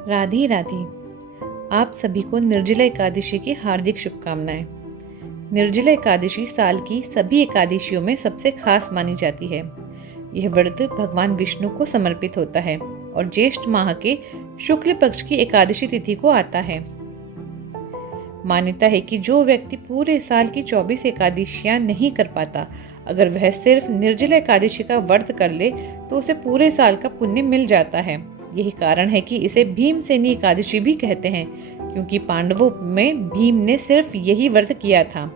राधे राधे। आप सभी को निर्जला एकादशी की हार्दिक शुभकामनाएं। निर्जला एकादशी साल की सभी एकादशियों में सबसे खास मानी जाती है। यह व्रत भगवान विष्णु को समर्पित होता है और ज्येष्ठ माह के शुक्ल पक्ष की एकादशी तिथि को आता है। मान्यता है कि जो व्यक्ति पूरे साल की 24 एकादशियां नहीं कर पाता, अगर वह सिर्फ निर्जला एकादशी का व्रत कर ले तो उसे पूरे साल का पुण्य मिल जाता है। यही कारण है कि इसे भीमसेनी एकादशी भी कहते हैं, क्योंकि पांडवों में भीम ने सिर्फ यही व्रत किया था।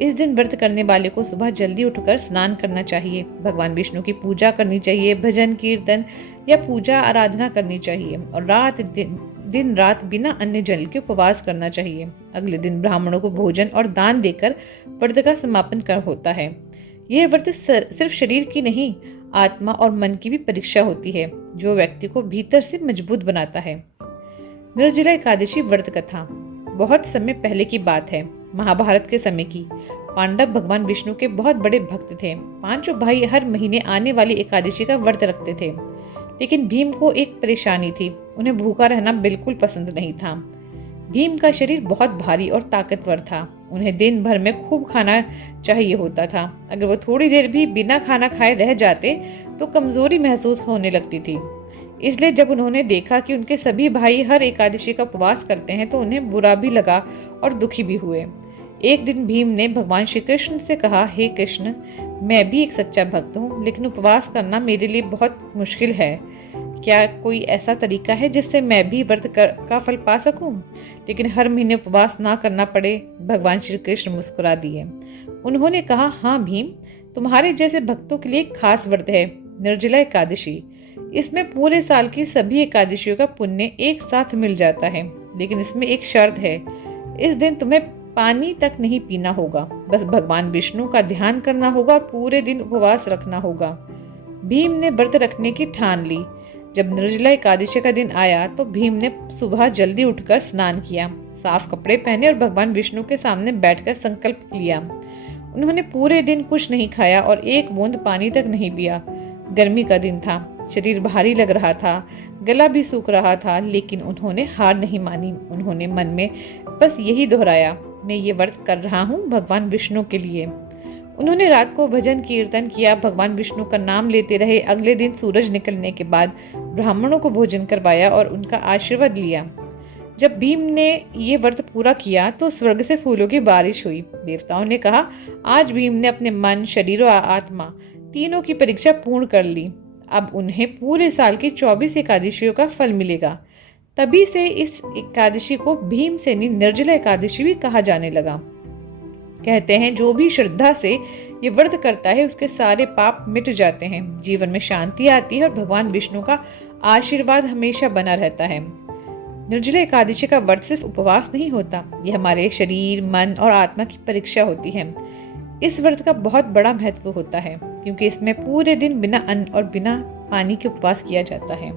इस दिन व्रत करने वाले को सुबह जल्दी उठकर स्नान करना चाहिए, भगवान विष्णु की पूजा करनी चाहिए, भजन कीर्तन या पूजा आराधना करनी चाहिए और दिन रात बिना अन्य जल के उपवास करना चाहिए। अगले दिन ब्राह्मणों को भोजन और दान देकर व्रत का समापन कर होता है। यह व्रत सिर्फ शरीर की नहीं, आत्मा और मन की भी परीक्षा होती है, जो व्यक्ति को भीतर से मजबूत बनाता है। निर्जला एकादशी व्रत कथा बहुत समय पहले की बात है, महाभारत के समय की। पांडव भगवान विष्णु के बहुत बड़े भक्त थे। पांचों भाई हर महीने आने वाली एकादशी का व्रत रखते थे, लेकिन भीम को एक परेशानी थी, उन्हें भूखा रहना बिल्कुल पसंद नहीं था। भीम का शरीर बहुत भारी और ताकतवर था, उन्हें दिन भर में खूब खाना चाहिए होता था। अगर वो थोड़ी देर भी बिना खाना खाए रह जाते तो कमजोरी महसूस होने लगती थी। इसलिए जब उन्होंने देखा कि उनके सभी भाई हर एकादशी का उपवास करते हैं तो उन्हें बुरा भी लगा और दुखी भी हुए। एक दिन भीम ने भगवान श्री कृष्ण से कहा, हे कृष्ण, मैं भी एक सच्चा भक्त हूँ, लेकिन उपवास करना मेरे लिए बहुत मुश्किल है। क्या कोई ऐसा तरीका है जिससे मैं भी व्रत का फल पा सकूं, लेकिन हर महीने उपवास ना करना पड़े? भगवान श्री कृष्ण मुस्कुरा दिए। उन्होंने कहा, हाँ भीम, तुम्हारे जैसे भक्तों के लिए एक खास व्रत है, निर्जला एकादशी। इसमें पूरे साल की सभी एकादशियों का पुण्य एक साथ मिल जाता है, लेकिन इसमें एक शर्त है। इस दिन तुम्हें पानी तक नहीं पीना होगा, बस भगवान विष्णु का ध्यान करना होगा और पूरे दिन उपवास रखना होगा। भीम ने व्रत रखने की ठान ली। जब निर्जला एकादशी का दिन आया तो भीम ने सुबह जल्दी उठकर स्नान किया, साफ कपड़े पहने और भगवान विष्णु के सामने बैठकर संकल्प लिया। उन्होंने पूरे दिन कुछ नहीं खाया और एक बूंद पानी तक नहीं पिया। गर्मी का दिन था, शरीर भारी लग रहा था, गला भी सूख रहा था, लेकिन उन्होंने हार नहीं मानी। उन्होंने मन में बस यही दोहराया, मैं ये व्रत कर रहा हूँ भगवान विष्णु के लिए। उन्होंने रात को भजन कीर्तन किया, भगवान विष्णु का नाम लेते रहे। अगले दिन सूरज निकलने के बाद ब्राह्मणों को भोजन करवाया और उनका आशीर्वाद लिया। जब भीम ने ये व्रत पूरा किया तो स्वर्ग से फूलों की बारिश हुई। देवताओं ने कहा, आज भीम ने अपने मन, शरीर और आत्मा तीनों की परीक्षा पूर्ण कर ली। अब उन्हें पूरे साल की 24 एकादशियों का फल मिलेगा। तभी से इस एकादशी को भीमसेनी निर्जला एकादशी भी कहा जाने लगा। कहते हैं, जो भी श्रद्धा से ये व्रत करता है उसके सारे पाप मिट जाते हैं, जीवन में शांति आती है और भगवान विष्णु का आशीर्वाद हमेशा बना रहता है। निर्जला एकादशी का व्रत सिर्फ उपवास नहीं होता, यह हमारे शरीर, मन और आत्मा की परीक्षा होती है। इस व्रत का बहुत बड़ा महत्व होता है, क्योंकि इसमें पूरे दिन बिना अन्न और बिना पानी के उपवास किया जाता है।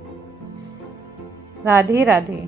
राधे राधे।